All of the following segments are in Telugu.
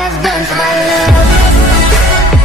have done for my love.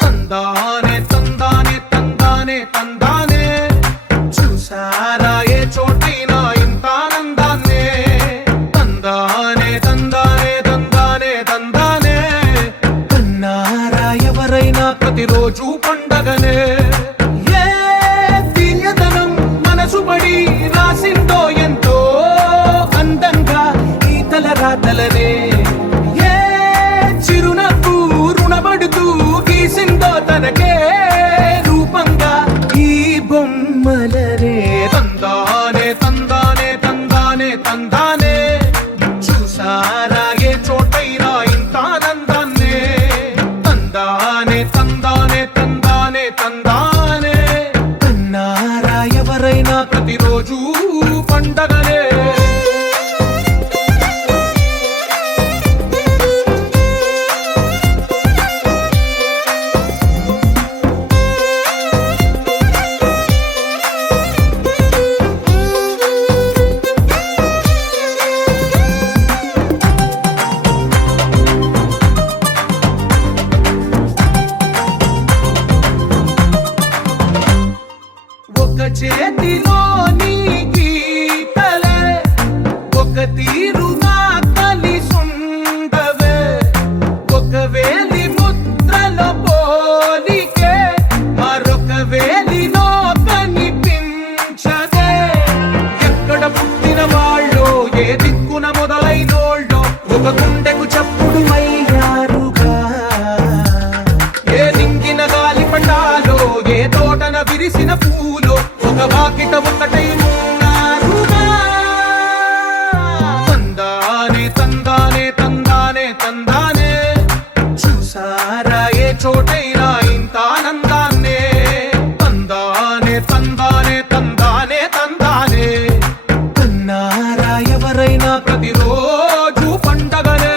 తందానే తందానే తందానే తందానే చూసారా ఏ చోటైనా ఇంత ఆనందాన్నే తందానే తందానే తందానే తందానే కన్నారా ఎవరైనా ప్రతిరోజు పండగనే ఏ తీయదనం మనసు పడి రాసిందో ఎంతో అందంగా ఈ తలరాతలనే ఏ చిరునవ్వు రుణపడుతూ గీసిందో తనకే రూపంగా ఈ బొమ్మలనే తందానే తందానే తందానే తందానే చూసారా ఏ చోటైనా ఇంత ఆనందాన్నే తందానే తందానే తందానే తందానే కన్నారా ఎవరైనా ప్రతిరోజు పండగనే ఒక చేతిలో నీ గీతలే ఒక తీరుగా కలిసుండవే ఒక వేలి ముద్రల పోలికే మరొక వేలిలో కనిపించదే ఎక్కడ పుట్టిన వాళ్ళో ఏ దిక్కున మొదలైనోళ్ళో ఒక గుండెకు చప్పుడు అయ్యారుగా ఏ దింగిన గాలి పటాలో ఏ తోటన విరిసిన పూలో ఒక వాకిట ఒకటై ఉన్నారుగా తందానే తందానే తందానే తందానే చూసారా ఏ చోటైనా ఇంత ఆనందాన్నే తందానే తందానే తందానే తందానే కన్నారా ఎవరైనా ప్రతిరోజు పండగనే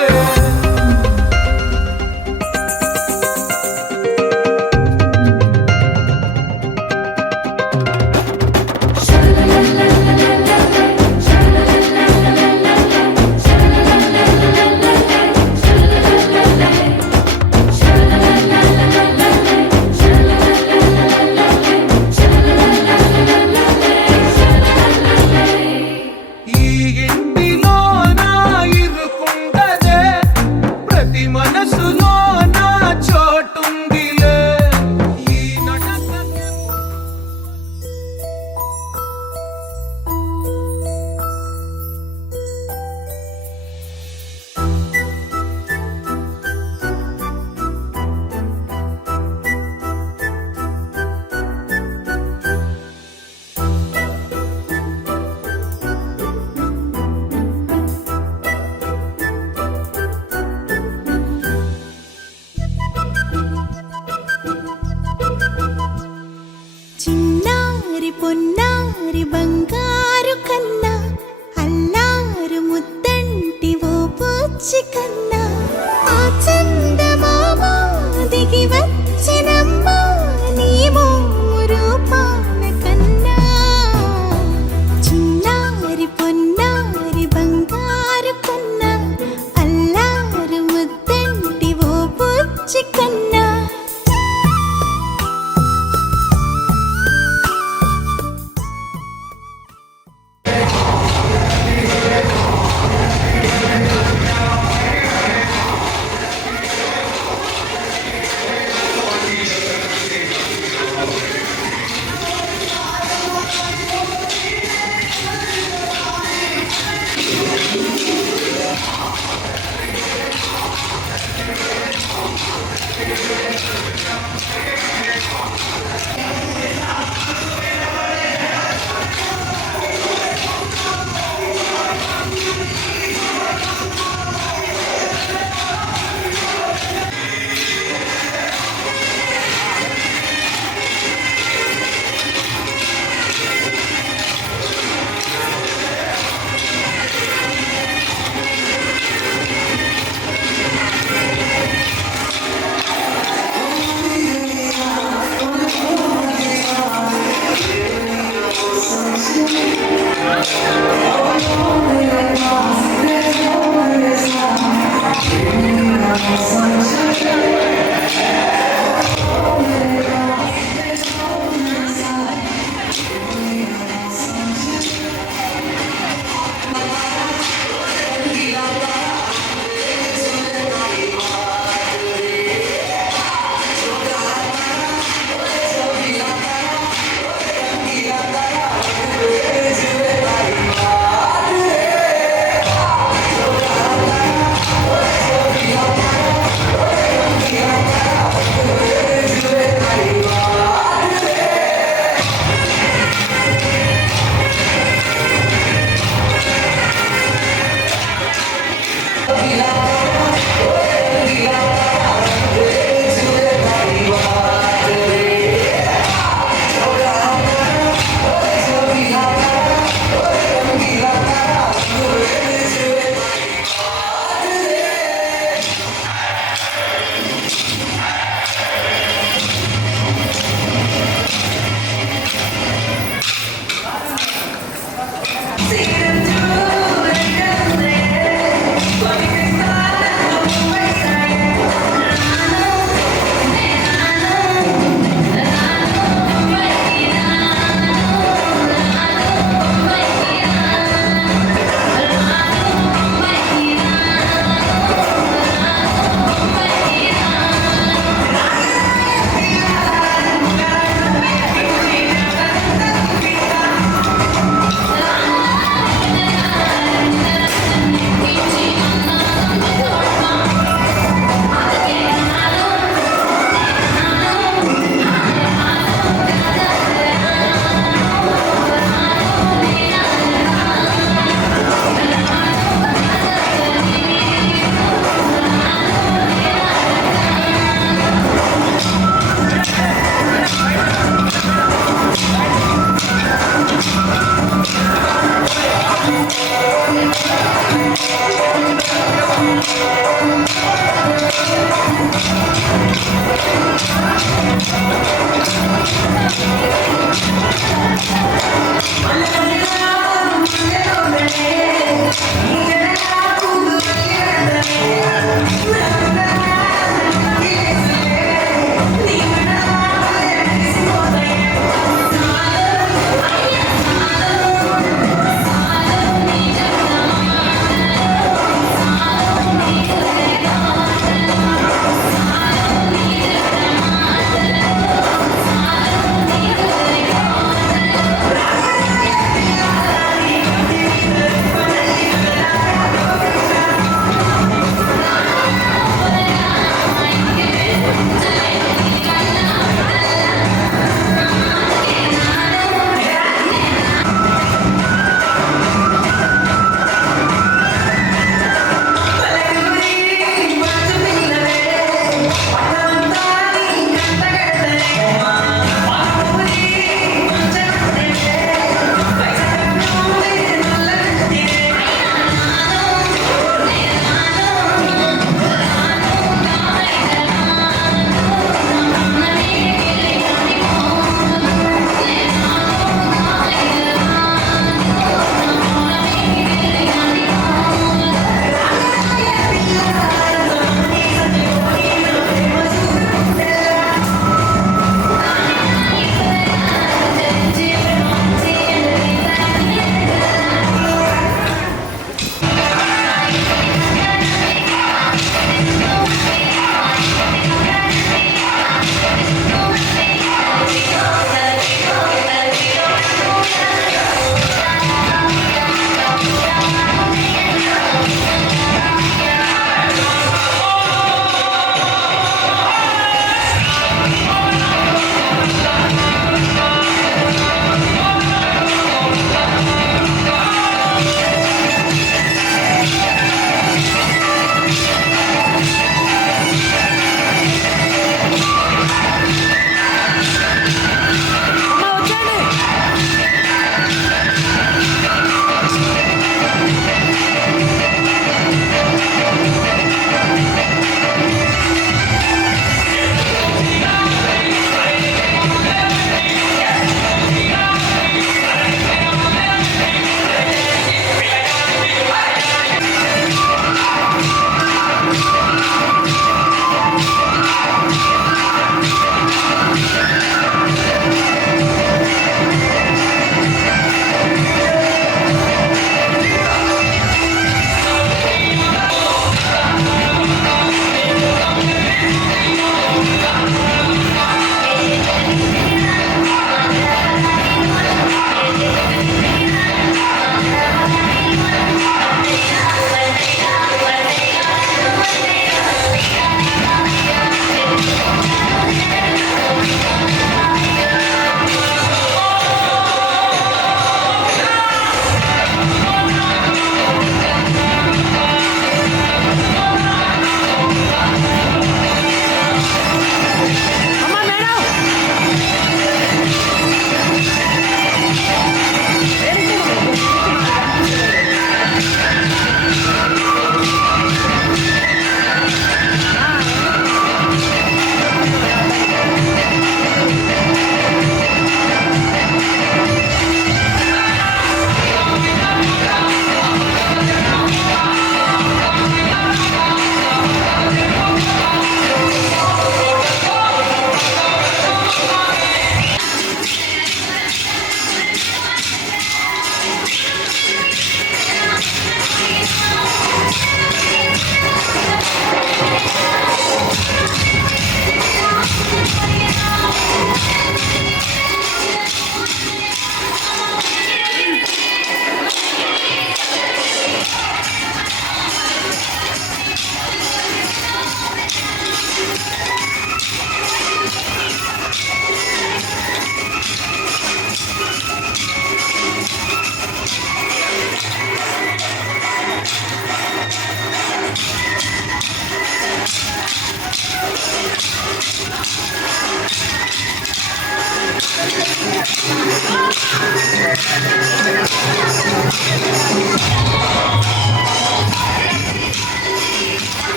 బుచ్చి కన్నా ఆ చందమామ దిగి వచ్చినమ్మా నీ మోము రూపాల కన్నా చిన్నారి పొన్నారి బంగారు కొన్న అల్లారు ముద్దంటి ఓ బుచ్చి కన్నా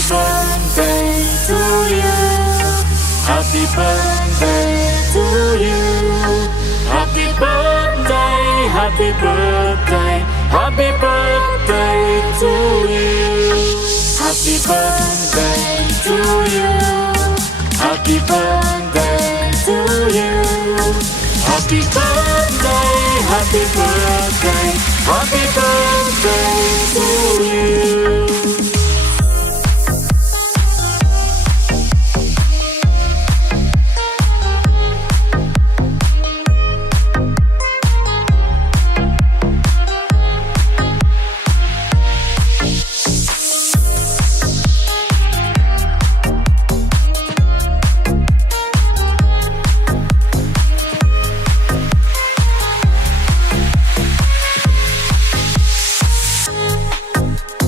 birthday to you. Happy birthday to you. Happy birthday, happy birthday, happy birthday to you. Happy birthday to you. Happy birthday to you. Happy birthday, happy birthday, happy birthday to you.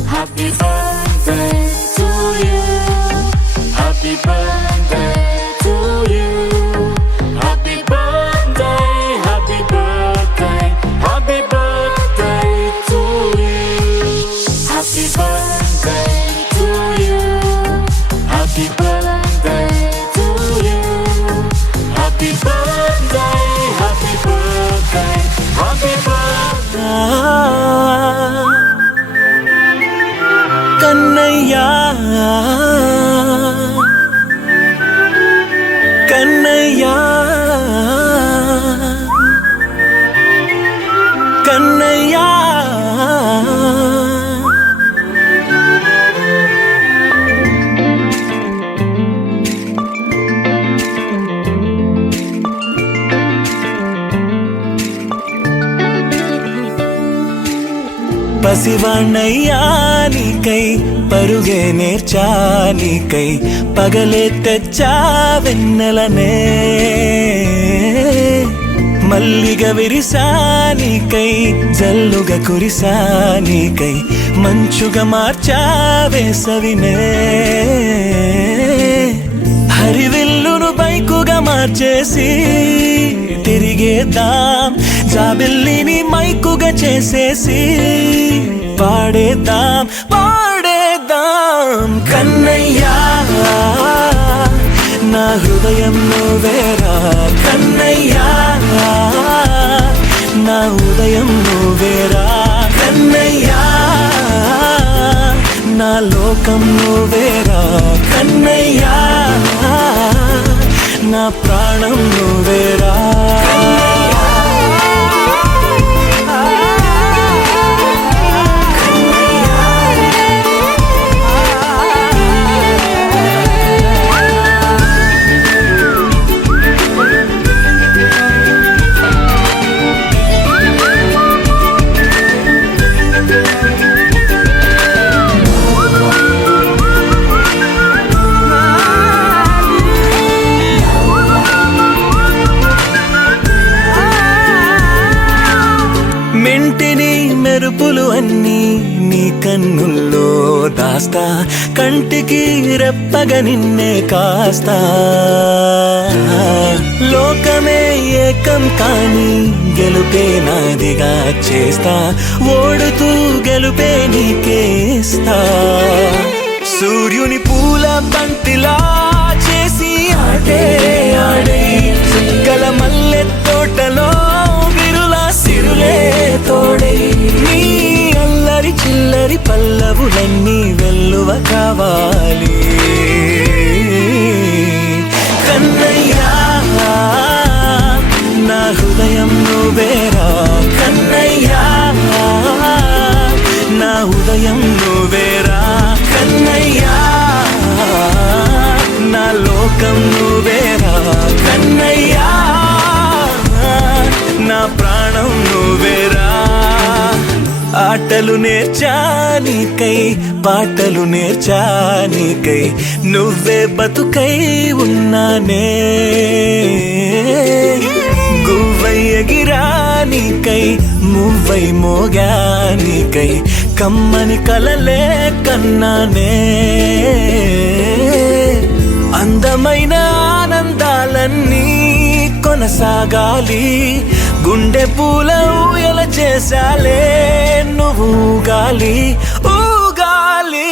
Happy birthday to you. Happy birthday to you. Happy birthday, happy birthday, happy birthday to you. Happy birthday to you. Happy birthday to you. Happy birthday, happy birthday, happy birthday. కన్నయ్యా కన్నయ్యా కన్నయ్యా పసివాణ్ణయ్యా నీకై పరుగే నేర్చా నీకై పగలే తెచ్చా వెన్నెలనే మల్లిగ విరిసా నీకై జల్లుగా కురిసా నీకై మంచుగా మార్చా వేసవినే హరివిల్లును బైకుగా మార్చేసి తిరిగేద్దాం జాబిల్లిని మైకుగా చేసేసి పాడేద్దాం పాడేద్దాం కన్నయ్యా నా హృదయం నువ్వేరా కన్నయ్యా నా ఉదయం నువ్వేరా కన్నయ్యా నా లోకం నువ్వేరా కన్నయ్యా నా ప్రాణం నువ్వేరా మెంటిని మెరుపులు అన్నీ నీ కన్నుల్లో దాస్తా కంటికి రెప్పగా నిన్నే కాస్తా లోకమే ఏకం కాని గెలుపే నాదిగా చేస్తా ఓడుతూ గెలుపే నీకేస్తా సూర్యుని పూల బంతిలా చేసి ఆడే ఆడే చుక్కల మల్లె తోటలో సిరులే తోడే నీ అల్లరి చిల్లరి పల్లవులన్నీ వెల్లువ కావాలి కన్నయ్యా నా హృదయం నువ్వేరా కన్నయ్యా నా ఉదయం నువ్వేరా కన్నయ్యా నా లోకం నువ్వేరా కన్నయ్యా నా ప్రాణం నువ్వేరా ఆటలు నేర్చానికై పాటలు నేర్చానికై నువ్వే బతుకై ఉన్నానే గువ్వై ఎగిరానికై మువ్వై మోగానికై కమ్మని కలలే కన్నానే అందమైన ఆనందాలన్నీ కొనసాగాలి గుండె పూల ఊయల చేసాలే నువ్వు ఊగాలి ఊగాలి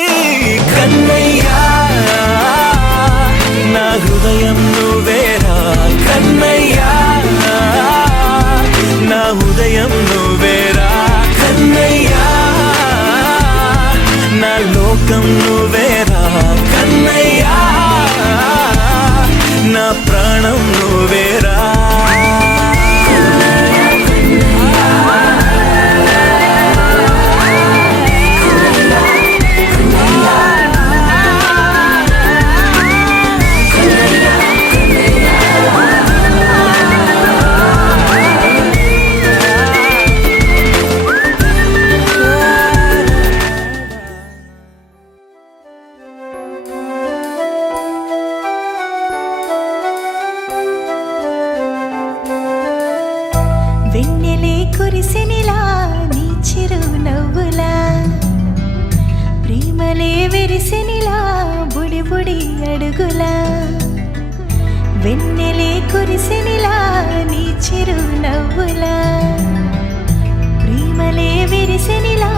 కన్నయ్యా నా హృదయం నువ్వేరా కన్నయ్యా, నా హృదయం నువ్వేరా కన్నయ్యా, నా లోకం నువ్వేరా కన్నయ్యా, నా ప్రాణం నువ్వేరా. వెన్నెలే కురిసెనిలా నీ చిరు నవ్వులా, ప్రేమలే విరిసెనిలా బుడి బుడి అడుగులా. వెన్నెలే కురిసెనిలా నీ చిరు నవ్వులా, ప్రేమలే విరిసెనిలా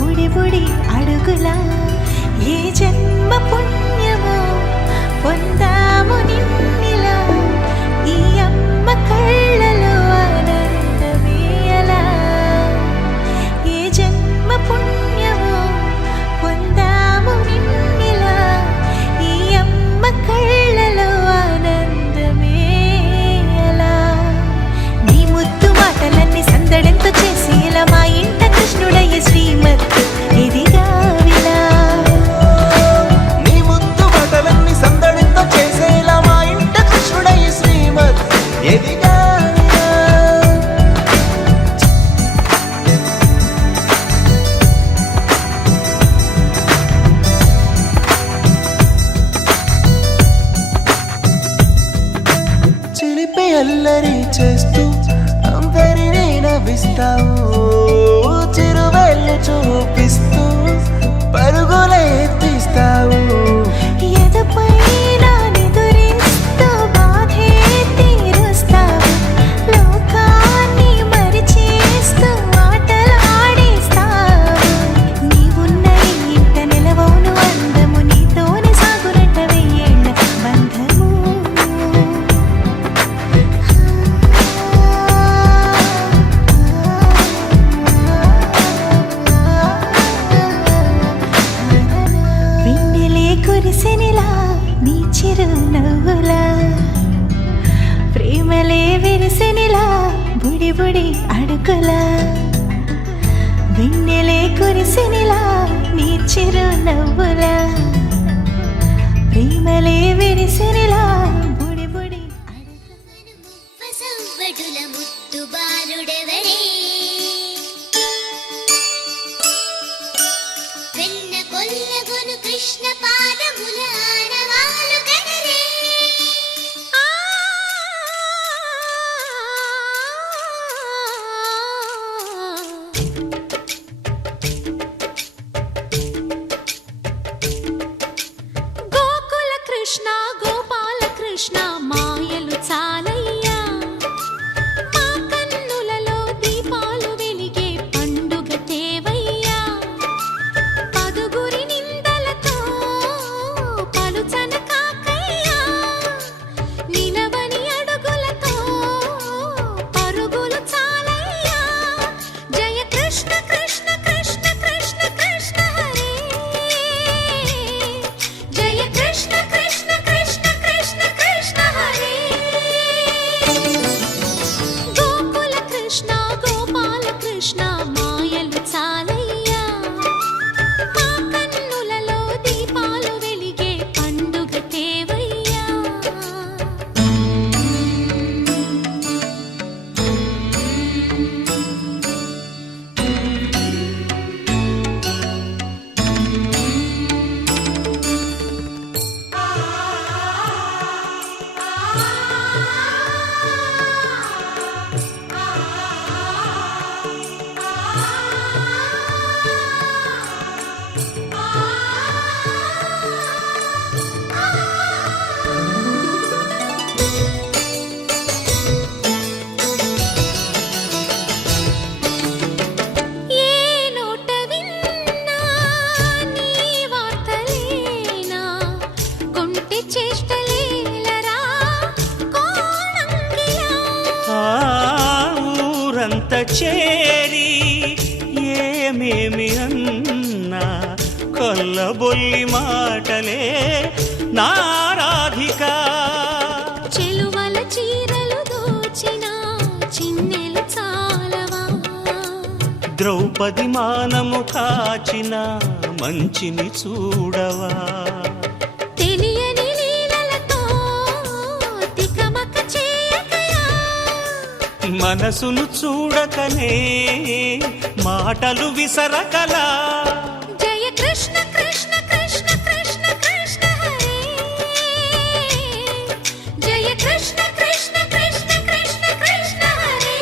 బుడి బుడి అడుగులా. ఏ జన్మ పుణ్యమో పొందాము నిన్నిలా, ఈ అమ్మ కళ్ళలో ఆనందమే అలా. ఏ జన్మ పుణ్యమో పొందాము నిన్నిలా, ఈ అమ్మ కళ్ళలో ఆనందమే అలా. నీ ముద్దు మాటలన్నీ సందడెంతో చేసి ఇలా మా ఇంట కృష్ణుడయ్య శ్రీమత్ ఎదిగా విలా. నీ ముద్దు మాటలన్నీ సందడితో చేసేలా మా ఇంట కృష్ణుడయ్య శ్రీమత్ ఎదిగా. చిలిపి అల్లరి చేస్తూ అందరినీ నవ్విస్తావు, చిరువెళ్ళు చూపిస్తూ పరుగులే ఎత్తిస్తావు. ఎదపై నా నిదురిస్తూ బాధే తీరుస్తావు, లోకాన్ని మరిచేస్తూ ఆటలాడిస్తావు. నీవున్న ఈ ఇంట నిలవవును అందము, నీతోనే సాగునట్ట వెయ్యేళ్ళ బంధము. వెన్నెలే కురిసెనిలా నీ చిరు నవ్వులా, ప్రేమలే విరిసెనిలా బుడి బుడి అడుగులా. వెన్నెలే కురిసెనిలా నీ చిరు నవ్వులా, ప్రేమలే విరిసెనిలా బుడి బుడి అడుగులా. సవ్వడుల ముత్తు బాలుడెవరే, వెన్న కొల్లగొను కృష్ణ పాదముల ఆనవాలు కదరే. గోకుల కృష్ణ గోపాల చేరి ఏమేమి అన్నా కొల్లబొల్లి మాటలే నారాధిక. చెలువల చీరలు దోచిన చిన్నెలు చాలవా, ద్రౌపది మానము కాచిన మంచిని చూడవా, తెలియని లీలలతో తికమక చేయకయా, మనసును చూడకనే మాటలు విసరకలా. జయ కృష్ణ కృష్ణ కృష్ణ కృష్ణ కృష్ణ హరే, జయ కృష్ణ కృష్ణ కృష్ణ కృష్ణ కృష్ణ హరే.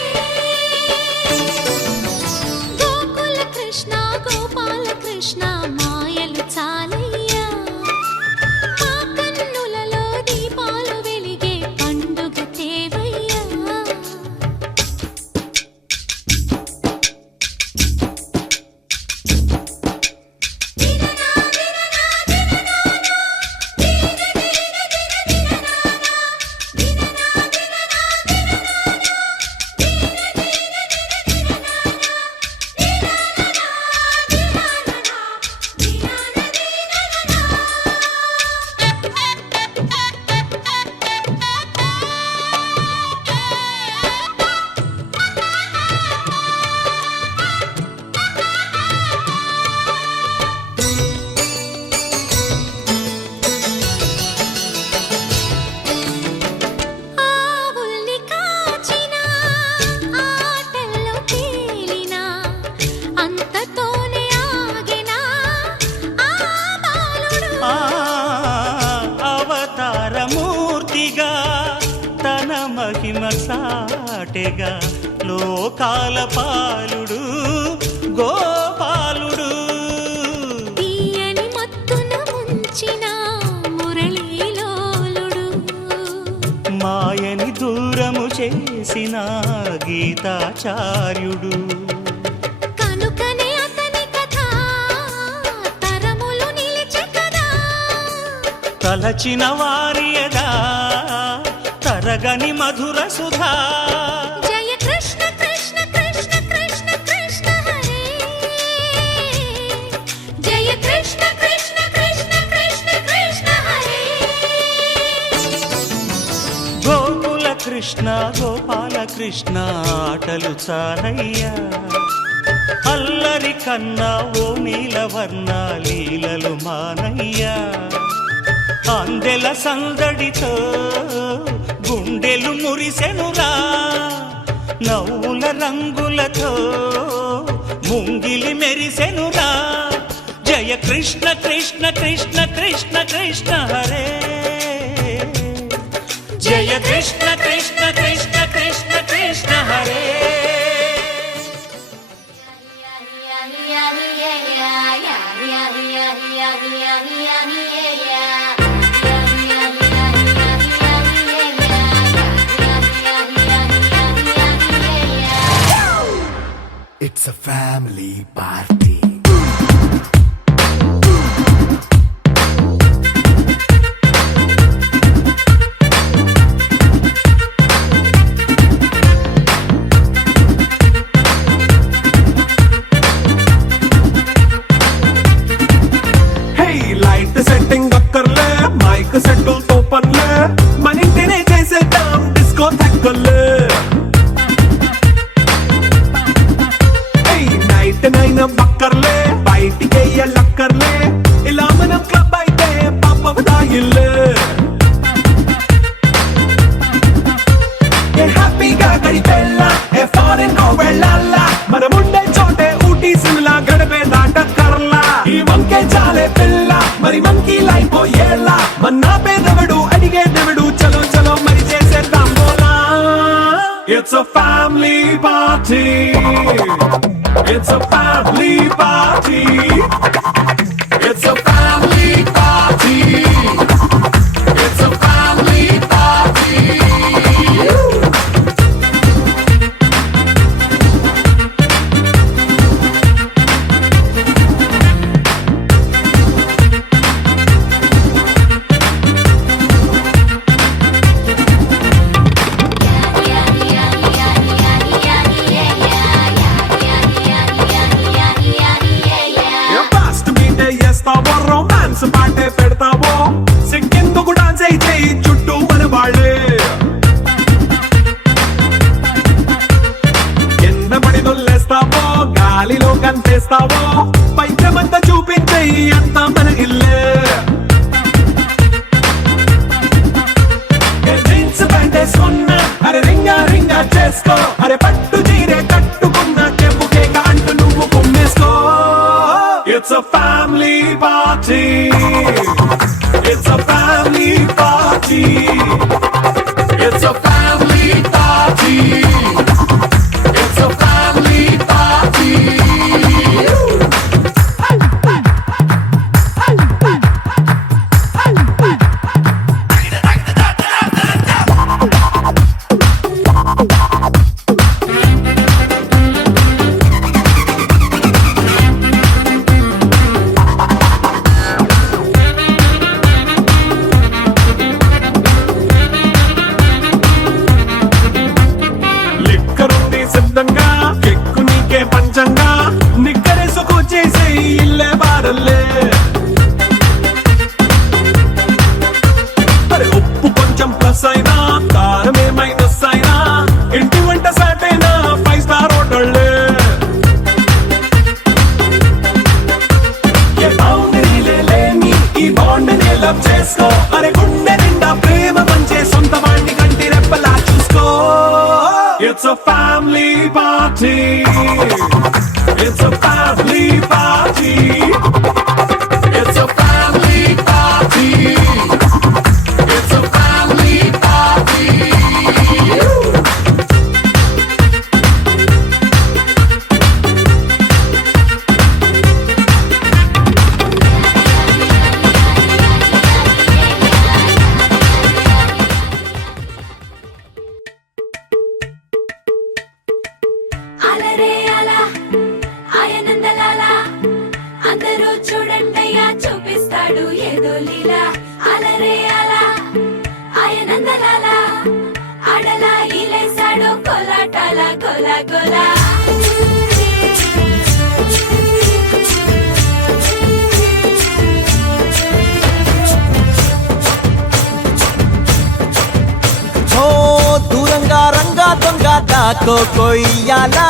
గోకుల కృష్ణ గోపాల కృష్ణ మాయలు చాలయ్యా, మా కన్నులలో దీపాలు వెలిగే పండుగ తేవయ్యా. ఆవుల్ని కాచిన ఆటల్లో తేలిన అంతతోనే ఆగిన ఆ బాలుడు, అవతారమూర్తిగా తన మహిమ సాటెగా లోకాల పాలుడు గోపాలుడు. తీయని మత్తున ముంచిన మురళీలోలుడు, మాయని దూరము చేసిన గీతాచార్యుడు. కనుకనే అతని కథ తరములు నిలిచె కదా, తలచిన వారియదా తరగని మధుర సుధా. జయ కృష్ణ కృష్ణ కృష్ణ కృష్ణ కృష్ణ హరే, జయ కృష్ణ కృష్ణ కృష్ణ కృష్ణ కృష్ణ హరే. గోకుల కృష్ణ గోపాల కృష్ణ ఆటలు చాలయ్యా, అల్లరి కన్నా ఓ నీలవర్ణ లీలలు మానయ్యా. అందెల సందడితో గుండెలు మురిసెనురా, నవ్వుల రంగులతో ముంగిలి మెరిసెనురా. జయ కృష్ణ కృష్ణ కృష్ణ కృష్ణ కృష్ణ హరే, జయ Krishna Krishna Krishna Krishna Krishna Hare. It's a family party. Hey, light setting అక్కర్లే, మైక్ సెట్టుల్ తో పనులే, మన ఇంటినే చేసేద్దాం డిస్కో థక్కర్లే. నైట్ నైన్ బక్కర్లే, బయటికెయ్యలక్కర్లే, ఇలా మనం క్లబ్ అయితే పాపదాయిల్లే. ఏ హ్యాపీగా గడిపెళ్ళ, ఏ ఫారెన్ కో వెళ్ళాల, మనముండే చోటే ఊటీ సిమ్లా గడిపే దాటక్కర్లా. ఈ వంకే చాలే పిల్ల, మరి మంకీ లైఫ్ ఏళ్ళ, మన్నా పేదవడు అడిగేదెవడు, చలో చలో మరి చేసేద్దాం బోలా. It's a family party. It's a family party. It's a family party. It's a family party. Yeah, yeah, yeah, yeah, yeah, yeah, yeah, yeah. Dance పాటే పెడతావో సిగ్గెందుకు డాన్స్ అయి చేయి చుట్టూ మన వాళ్ళే కింద పడి దొల్లేస్తావో గాలిలో కంటేస్తావో పైచమంతా చూపించేయి అంతా మన ఇల్లే జీన్స్ ప్యాంట్ వేసుకున్నా అరే రింగా రింగా చేసుకో అరే పట్టు చీరే కట్టుకున్న చెప్పు కేక అంటూ నువ్వు కుమ్మేసుకో it's a family party it's a family party it's a family party it's a family party లిక్కరుంది సిద్ధంగా కెక్కు నీకే పంచంగా నిక్కరేసుకు చేసే ఇల్లే బారల్లే అరే ఉప్పు కొంచెం ప్లస్ అయినా కారమే మైనస్ అయినా ఇంటి వంట సాటైనా 5 స్టార్ హోటళ్ళే ఏ బౌండరీలే లేని ఈ బాండ్ని లవ్ చేసుకో అరే గుండె నిండా ప్రేమ పంచే సొంత వాడిని కంటి రెప్పలా చూసుకో It's a family party. It's a family party. It's a family party. It's a family party. అలరే అలా ఆయనందలాలా అందరూ చూడండయ్యా చూపిస్తాడు ఏదో లీలా అలరే అలా ఆయనందలాలా ఆడలా ఈలేశాడు కోలాటాల గోలా గోలా ఓ దూరంగా రంగా దొంగ దాకో కొయ్యాలా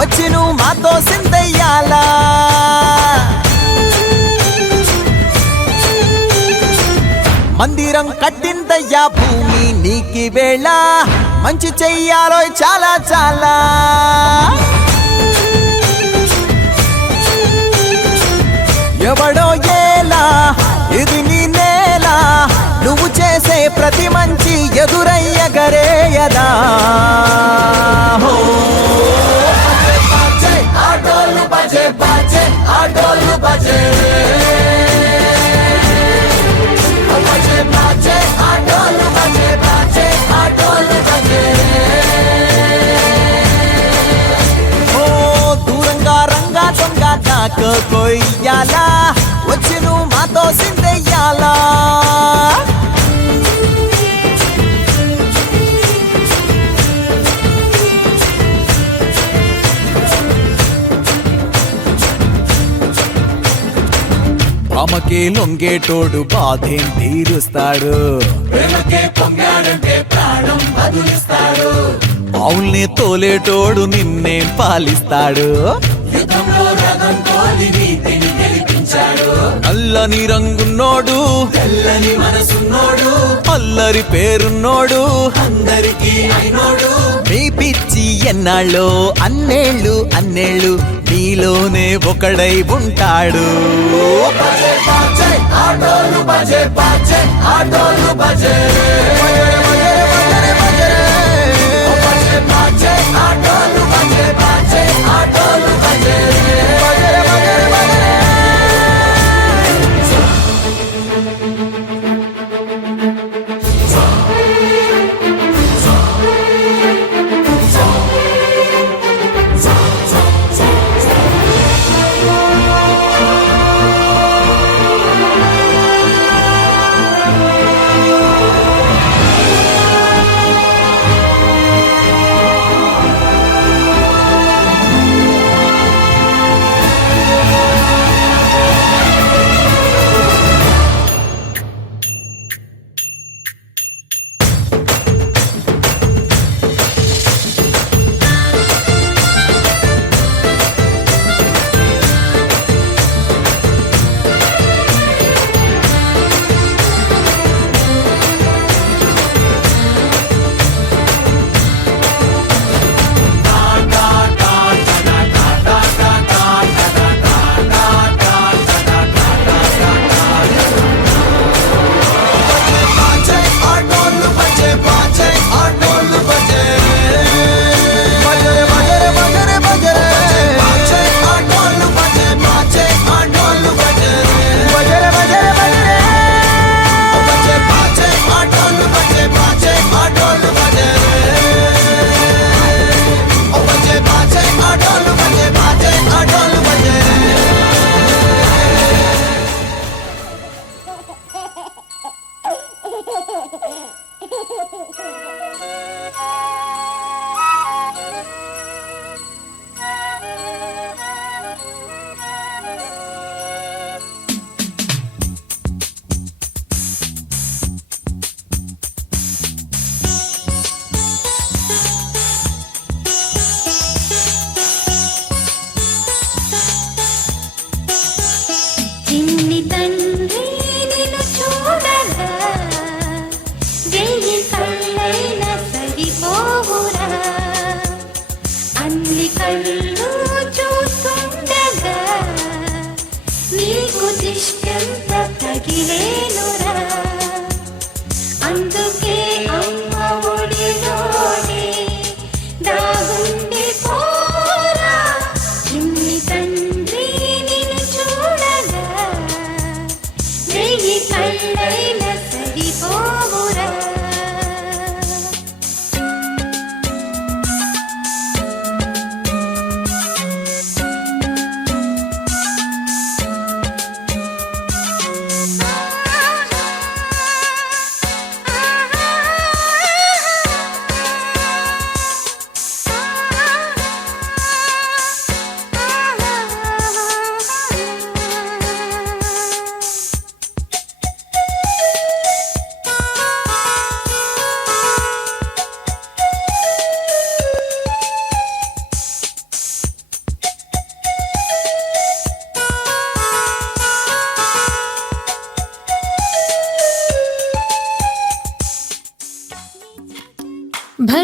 వచ్చి నువ్వు మాతో సిందయ్యాలా మందిరం కట్టిందయ్యా భూమి నీకి వేళ మంచి చెయ్యాలో చాలా చాలా ఎవడో ఏలా ఇది నీ నేల నువ్వు చేసే ప్రతి మంచి ఎదురయ్యగరేయదా హో బజే ఆటోలు బజే బజే ఆటోలు బజే బజే బజే ఆటోలు బజే బజే ఆటోలు బజే ఓ దూరంగా రంగా దొంగ దాకో కొయ్యాలా వచ్చి నువ్వు మాతో సిందెయ్యాలా ఆమెకే లొంగేటోడు బాధేం తీరుస్తాడు అవుల్ని తోలేటోడు నిన్నేం పాలిస్తాడు నల్లని రంగున్నోడు తెల్లని మనసున్నోడు అల్లరి పేరున్నోడు అందరికీ అయినోడు మీ పిచ్చి ఎన్నాళ్ళో అన్నేళ్ళు అన్నేళ్ళు నీలోనే ఒకడై ఉంటాడు బజే బజే ఆటోలు బజే బజే ఆటోలు బజే బజే బజే ఆటోలు బజే బజే ఆటోలు బజే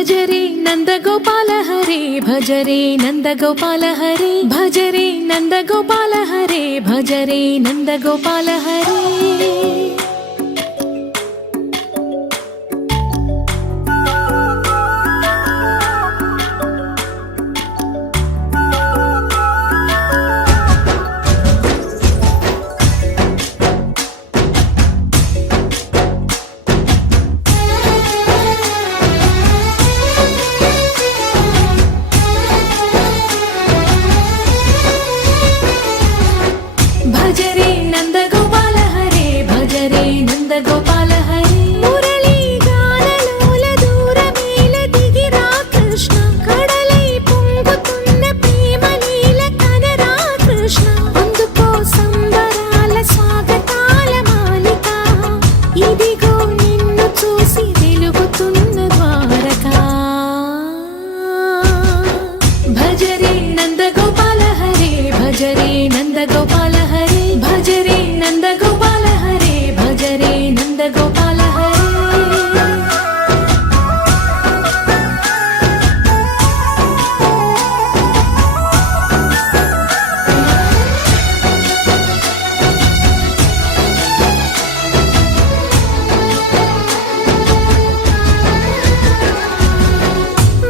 భజరే నందగోపాల హరే భజరే నందగోపాల హరే భజరే నందగోపాల హరే భజరే నందగోపాల హరే భజరే నందగోపాల హరే భజరే నందగోపాల హరే మురళీ గానలోల దూరమేల దిగిరా కృష్ణ కడలై పొంగుతున్న ప్రేమ లీల కనరా కృష్ణ అందుకో సంబరాల స్వాగతాల మాలిక ఇదిగో నిన్ను చూసి వెలుగుతున్న ద్వారకా భజరే నందగోపాల హరే భజరే నందగోపాల హరే భజరే నందగోపాల హరే భజరే నందగోపాల హరే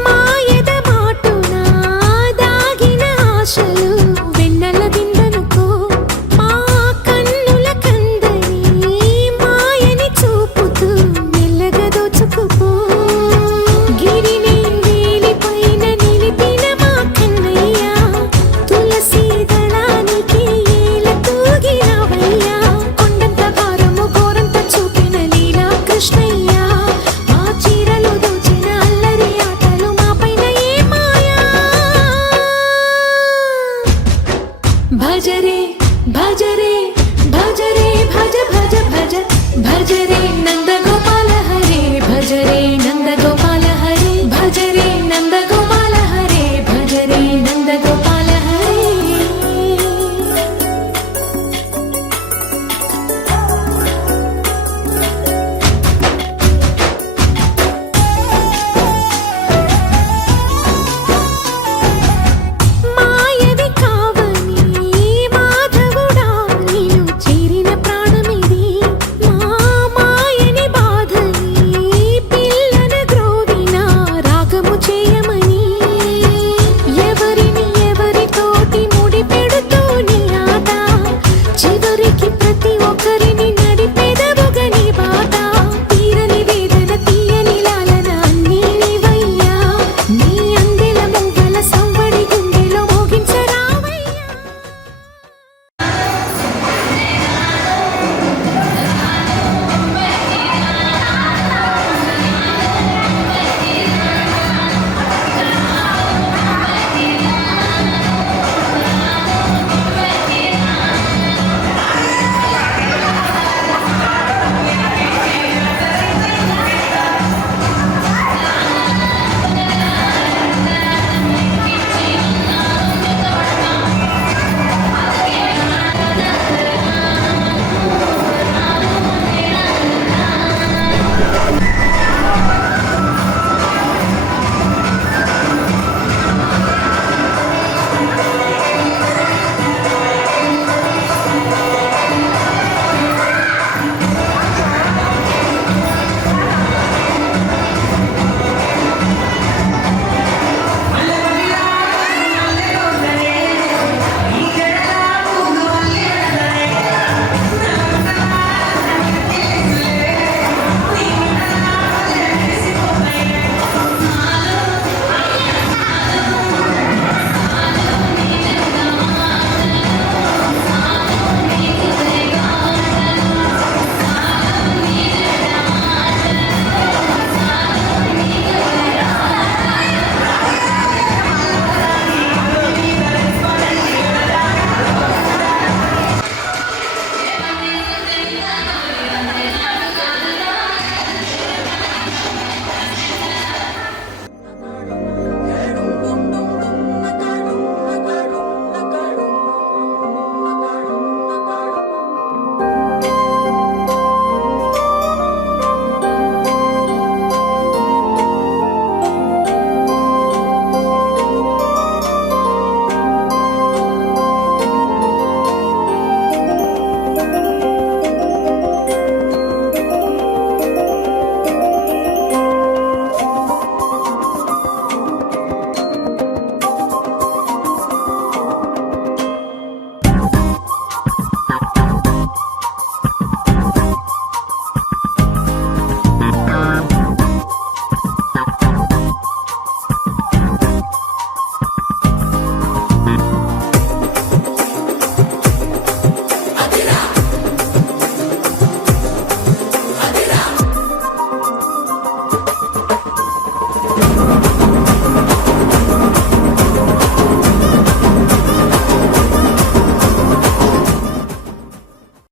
మాయద మాటున దాగిన ఆశలు వెన్నెల విందనుకో మా కన్నుల కందని మాయని చూపుతూ మెల్లగా దోచుకుపో గిరిని వేలిపైన నిలిపిన మా కన్నయ్య తులసి దళానికి ఏల తూగినవయ్యా కొండంత భారము ఘోరంత చూపిన లీలా కృష్ణయ్య మా చీరలు దోచిన అల్లరి ఆటలు మాపైన ఏ మాయా భజరే భజరే భజరే భజ భజ భజ భజరే నందగోపాల హరే భజరే నందగోపాల